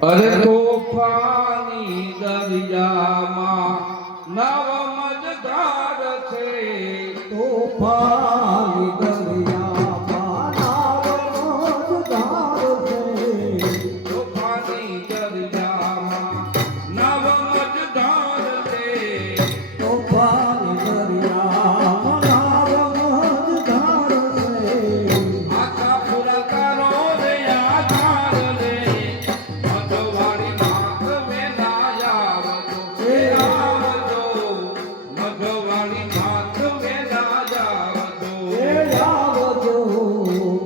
અરે તોફાની દરિયામાં નવ મજધાર છે. તોફાની દરિયામાં નવ મજધાર છે. તોફાની દરિયામાં નવ મજધાર છે. તોફાની દરિયામાં નવ મજધાર છે. આખા પુરકારો રે આધાર રે મધવાળી નાક વેલાયાવજો હે આવજો મધવાળી નાક વેલાયાવજો એ આવજો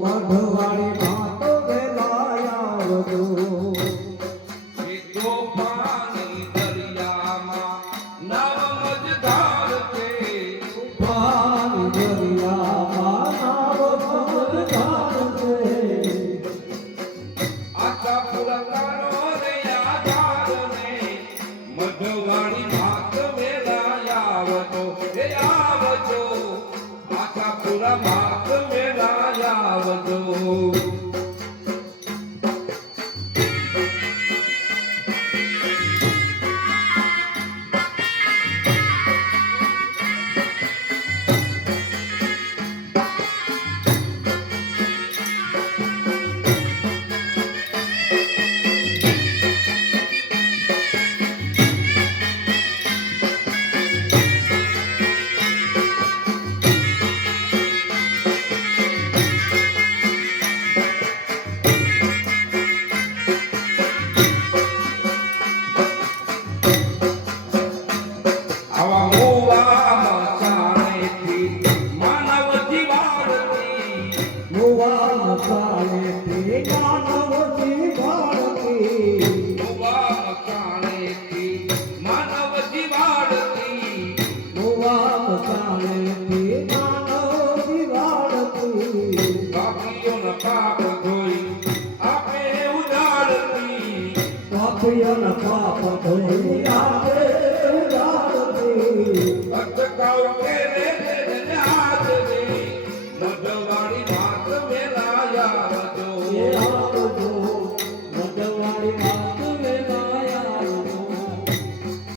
મધવાળી માત વેલાયાવજો. એ તોફાની દરિયામાં નવ મજધાર છે. તોફાની દરિયામાં નવ મજધાર છે. આખા પુરકારો રે આધાર રે મધવાળી નાક વેલાયાવજો હે આવજો આખા પુરા માત વેલાયાવજો. આવા મોવા મસાણેથી માનવ જીવાડતી મોવા મસાણેથી માનવ જીવાડતી. મોવા મસાણેથી માનવ જીવાડતી મોવા મસાણેથી માનવ જીવાડતી. પાપીઓના પાપ ધોઈ આપે ઉજાડતી પાપીઓના પાપ ધોઈ આપે ઉજાડતી. અટકાવ કે રે